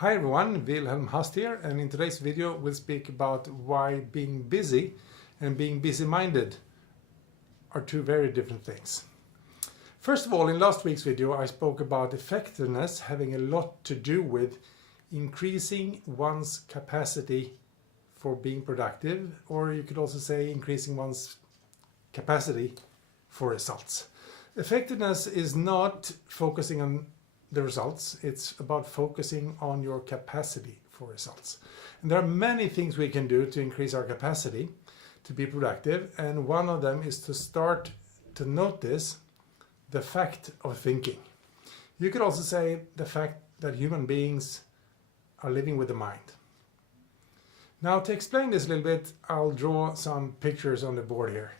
Hi everyone, Wilhelm Hast here, and in today's video we'll speak about why being busy and being busy-minded are two very different things. First of all, in last week's video I spoke about effectiveness having a lot to do with increasing one's capacity for being productive, or you could also say increasing one's capacity for results. Effectiveness is not focusing on the results, it's about focusing on your capacity for results. And there are many things we can do to increase our capacity to be productive, and one of them is to start to notice the fact of thinking. You could also say the fact that human beings are living with the mind. Now, to explain this a little bit, I'll draw some pictures on the board here.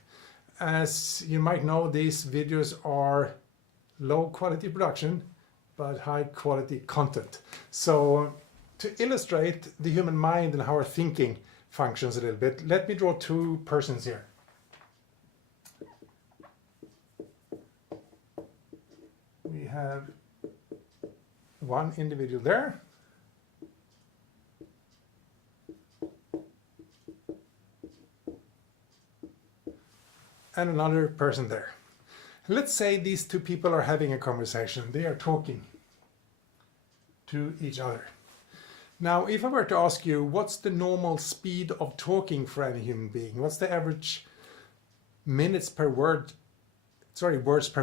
As you might know, these videos are low quality production but high quality content. So to illustrate the human mind and how our thinking functions a little bit, let me draw two persons here. We have one individual there. And another person there. Let's say these two people are having a conversation. They are talking to each other. Now, if I were to ask you, what's the normal speed of talking for any human being? What's the average words per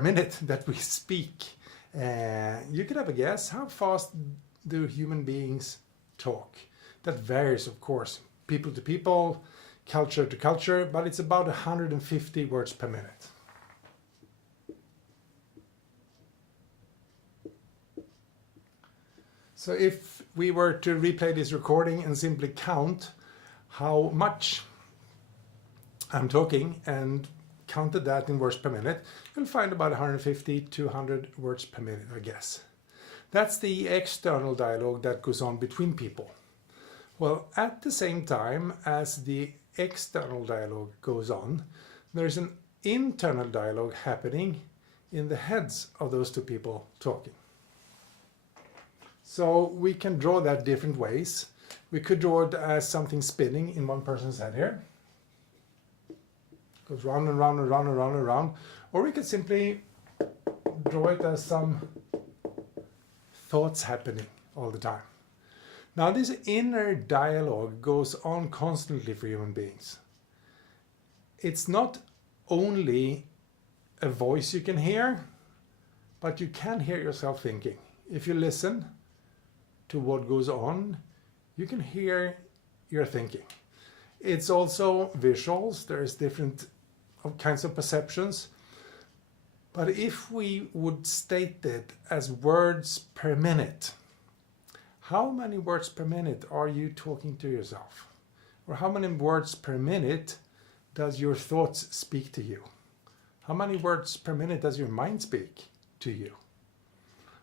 minute that we speak? You could have a guess. How fast do human beings talk? That varies, of course, people to people, culture to culture, but it's about 150 words per minute. So if we were to replay this recording and simply count how much I'm talking and counted that in words per minute, you'll find about 150 to 200 words per minute, I guess. That's the external dialogue that goes on between people. Well, at the same time as the external dialogue goes on, there's an internal dialogue happening in the heads of those two people talking. So we can draw that different ways. We could draw it as something spinning in one person's head here. Goes round and round and round and round and round. Or we could simply draw it as some thoughts happening all the time. Now, this inner dialogue goes on constantly for human beings. It's not only a voice you can hear, but you can hear yourself thinking. If you listen to what goes on, you can hear your thinking. It's also visuals. There's different kinds of perceptions. But if we would state it as words per minute, how many words per minute are you talking to yourself? Or how many words per minute does your thoughts speak to you? How many words per minute does your mind speak to you?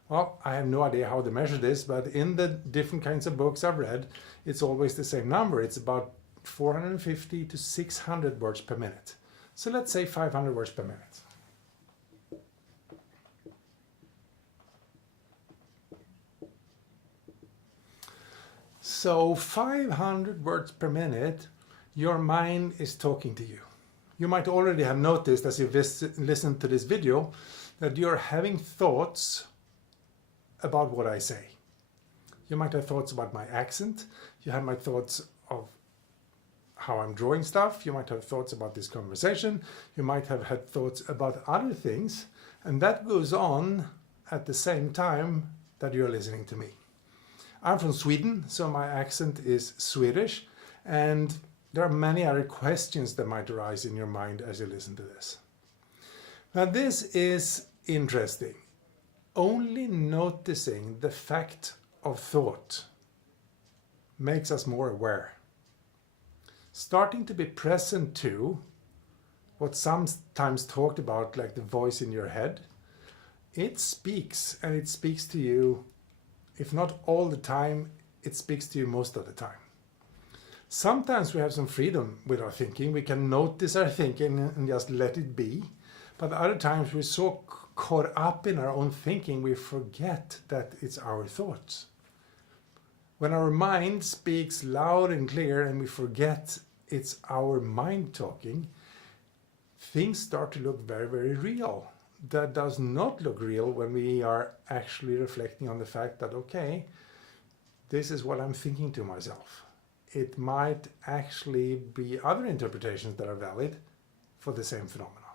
Well, I have no idea how to measure this, but in the different kinds of books I've read, it's always the same number. It's about 450 to 600 words per minute. So let's say 500 words per minute. So 500 words per minute, your mind is talking to you. You might already have noticed as you've listened to this video that you're having thoughts about what I say. You might have thoughts about my accent. You have my thoughts of how I'm drawing stuff. You might have thoughts about this conversation. You might have had thoughts about other things. And that goes on at the same time that you're listening to me. I'm from Sweden, so my accent is Swedish. And there are many other questions that might arise in your mind as you listen to this. Now, this is interesting. Only noticing the fact of thought makes us more aware. Starting to be present to what's sometimes talked about like the voice in your head, it speaks, and it speaks to you, if not all the time, it speaks to you most of the time. Sometimes we have some freedom with our thinking. We can notice our thinking and just let it be. But other times we're so caught up in our own thinking, we forget that it's our thoughts. When our mind speaks loud and clear and we forget it's our mind talking, things start to look very, very real. That does not look real when we are actually reflecting on the fact that, okay, this is what I'm thinking to myself. It might actually be other interpretations that are valid for the same phenomena.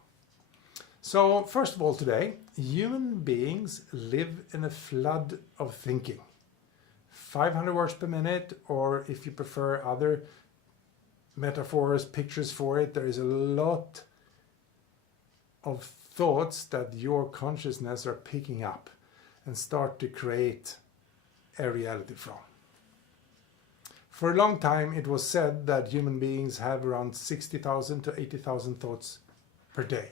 So first of all today, human beings live in a flood of thinking. 500 words per minute, or if you prefer other metaphors, pictures for it, there is a lot of thoughts that your consciousness are picking up and start to create a reality from. For a long time it was said that human beings have around 60,000 to 80,000 thoughts per day.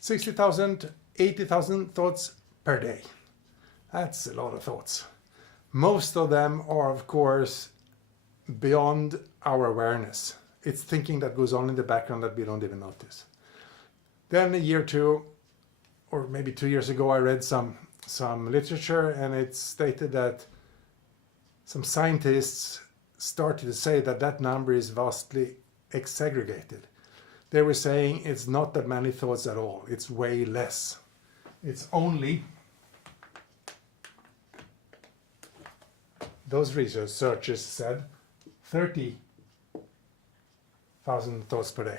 $60,000, 80,000 thoughts per day. That's a lot of thoughts. Most of them are, of course, beyond our awareness. It's thinking that goes on in the background that we don't even notice. Then a year or two, or maybe 2 years ago, I read some literature, and it stated that some scientists started to say that that number is vastly exaggerated. They were saying it's not that many thoughts at all. It's way less. It's only, those researchers said, 30,000 thoughts per day.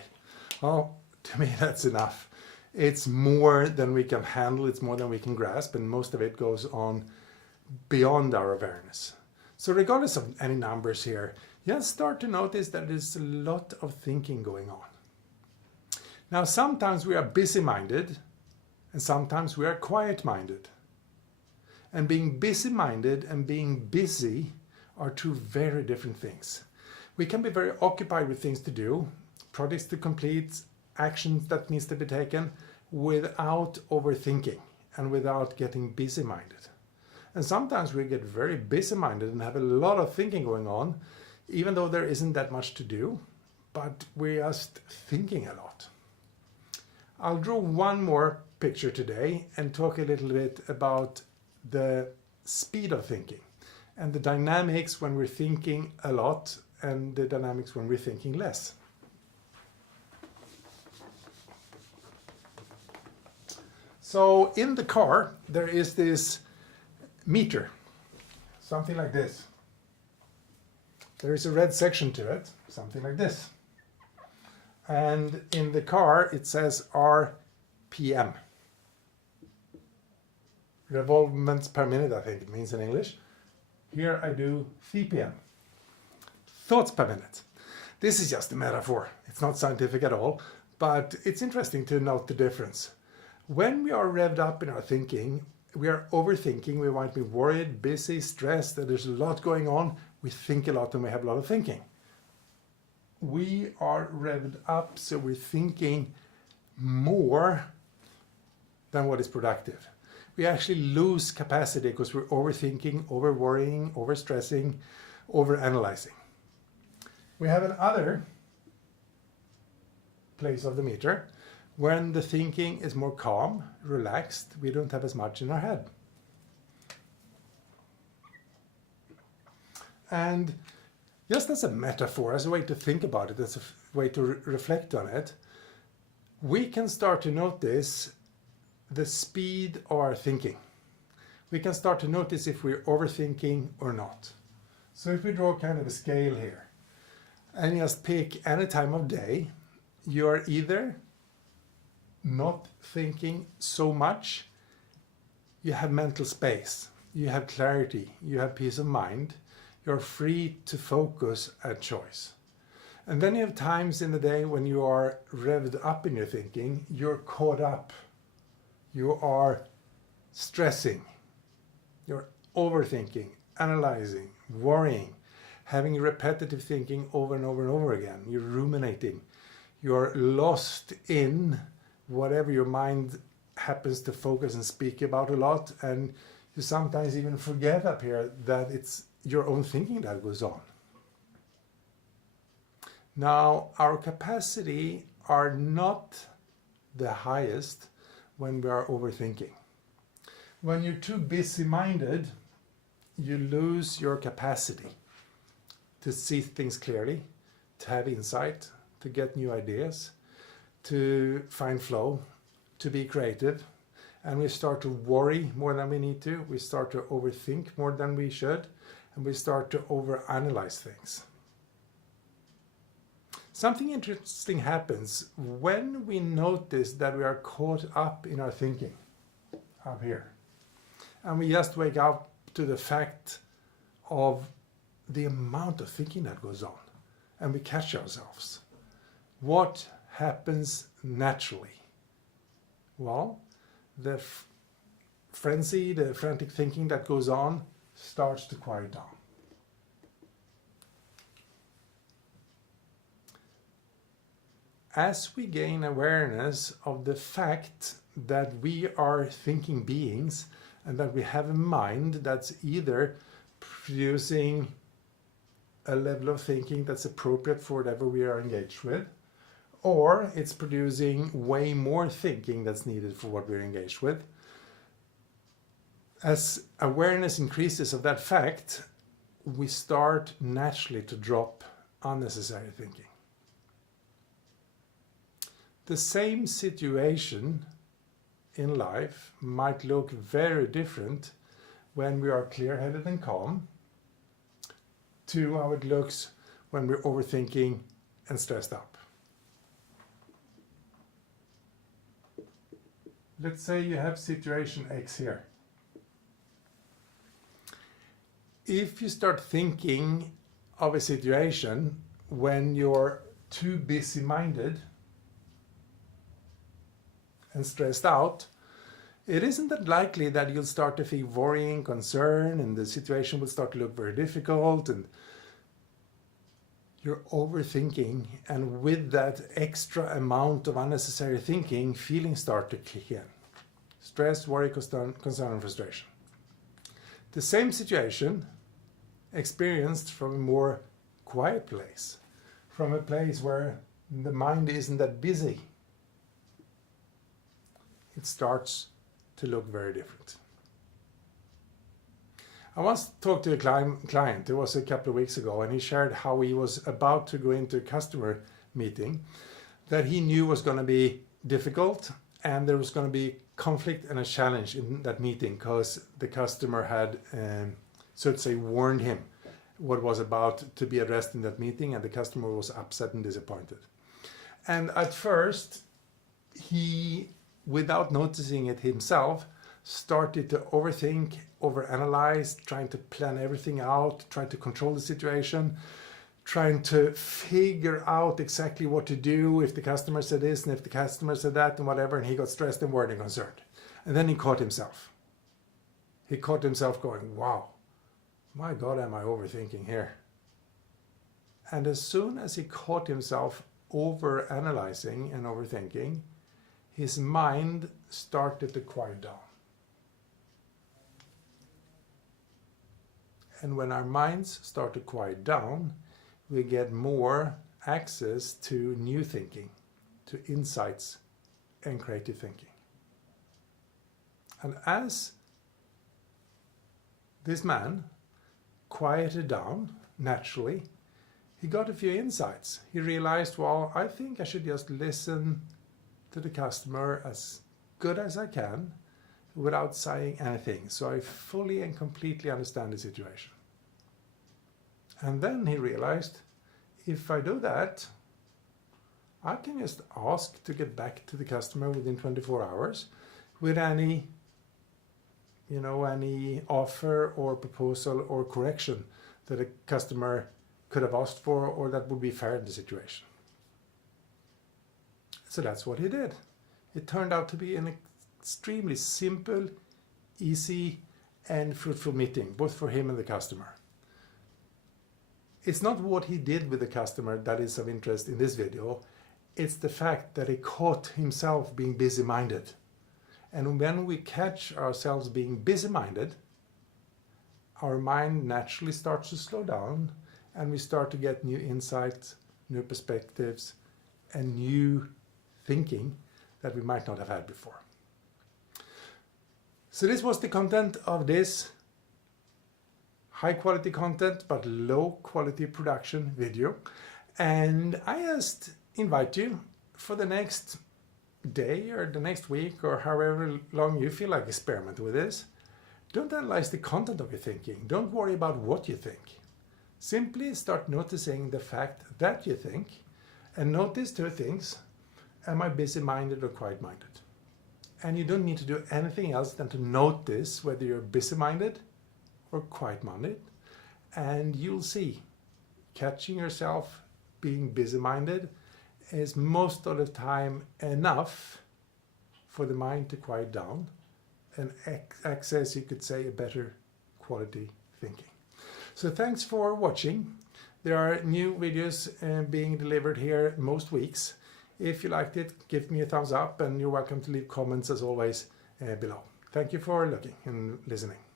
Well, to me that's enough. It's more than we can handle, it's more than we can grasp, and most of it goes on beyond our awareness. So regardless of any numbers here, just start to notice that there's a lot of thinking going on. Now sometimes we are busy-minded and sometimes we are quiet-minded. And being busy-minded and being busy are two very different things. We can be very occupied with things to do, projects to complete, actions that needs to be taken without overthinking and without getting busy-minded. And sometimes we get very busy-minded and have a lot of thinking going on, even though there isn't that much to do, but we're just thinking a lot. I'll draw one more picture today and talk a little bit about the speed of thinking and the dynamics when we're thinking a lot and the dynamics when we're thinking less. So in the car there is this meter, something like this. There is a red section to it, something like this. And in the car it says RPM. Revolvements per minute, I think it means in English. Here I do CPM. Thoughts per minute. This is just a metaphor. It's not scientific at all, but it's interesting to note the difference. When we are revved up in our thinking, we are overthinking, we might be worried, busy, stressed, that there's a lot going on. We think a lot and we have a lot of thinking. We are revved up, so we're thinking more than what is productive. We actually lose capacity because we're overthinking, over-worrying, over-stressing, over-analyzing. We have another place of the meter when the thinking is more calm, relaxed, we don't have as much in our head. And just as a metaphor, as a way to think about it, as a way to reflect on it, we can start to notice the speed of our thinking. We can start to notice if we're overthinking or not. So if we draw kind of a scale here, and just pick any time of day, you're either not thinking so much, you have mental space, you have clarity, you have peace of mind, you're free to focus at choice. And then you have times in the day when you are revved up in your thinking, you're caught up, you are stressing, you're overthinking, analyzing, worrying, having repetitive thinking over and over and over again. You're ruminating, you're lost in whatever your mind happens to focus and speak about a lot, and you sometimes even forget up here that it's your own thinking that goes on. Now, our capacity are not the highest when we are overthinking. When you're too busy-minded, you lose your capacity to see things clearly, to have insight, to get new ideas, to find flow, to be creative. And we start to worry more than we need to. We start to overthink more than we should. And we start to overanalyze things. Something interesting happens when we notice that we are caught up in our thinking up here. And we just wake up to the fact of the amount of thinking that goes on. And we catch ourselves. What happens naturally? Well, the frenzy, the frantic thinking that goes on starts to quiet down. As we gain awareness of the fact that we are thinking beings and that we have a mind that's either producing a level of thinking that's appropriate for whatever we are engaged with, or it's producing way more thinking that's needed for what we're engaged with. As awareness increases of that fact, we start naturally to drop unnecessary thinking. The same situation in life might look very different when we are clear-headed and calm to how it looks when we're overthinking and stressed up. Let's say you have situation X here. If you start thinking of a situation when you're too busy-minded and stressed out, it isn't that likely that you'll start to feel worrying, concern, and the situation will start to look very difficult, and you're overthinking, and with that extra amount of unnecessary thinking, feelings start to kick in. Stress, worry, concern, and frustration. The same situation experienced from a more quiet place, from a place where the mind isn't that busy. It starts to look very different. I once talked to a client, it was a couple of weeks ago, and he shared how he was about to go into a customer meeting that he knew was going to be difficult, and there was going to be conflict and a challenge in that meeting because the customer had, so to say, warned him what was about to be addressed in that meeting, and the customer was upset and disappointed. And at first, he, without noticing it himself, started to overthink, overanalyze, trying to plan everything out, trying to control the situation, trying to figure out exactly what to do if the customer said this and if the customer said that and whatever, and he got stressed and worried and concerned. And then he caught himself. He caught himself going, wow, my God, am I overthinking here? And as soon as he caught himself overanalyzing and overthinking, his mind started to quiet down. And when our minds start to quiet down, we get more access to new thinking, to insights and creative thinking. And as this man quieted down naturally, he got a few insights. He realized, well, I think I should just listen to the customer as good as I can without saying anything, so I fully and completely understand the situation. And then he realized, if I do that, I can just ask to get back to the customer within 24 hours with any offer or proposal or correction that a customer could have asked for, or that would be fair in the situation. So that's what he did. It turned out to be an extremely simple, easy, and fruitful meeting, both for him and the customer. It's not what he did with the customer that is of interest in this video. It's the fact that he caught himself being busy-minded. And when we catch ourselves being busy-minded, our mind naturally starts to slow down and we start to get new insights, new perspectives, and new thinking that we might not have had before. So this was the content of this high quality content but low quality production video, and I just invite you for the next day or the next week or however long you feel like experimenting with this. Don't analyze the content of your thinking. Don't worry about what you think. Simply start noticing the fact that you think, and notice two things. Am I busy-minded or quiet-minded? And you don't need to do anything else than to notice whether you're busy-minded or quiet-minded, and you'll see catching yourself being busy-minded is most of the time enough for the mind to quiet down and access, you could say, a better quality thinking. So thanks for watching. There are new videos being delivered here most weeks. If you liked it, give me a thumbs up, and you're welcome to leave comments as always below. Thank you for looking and listening.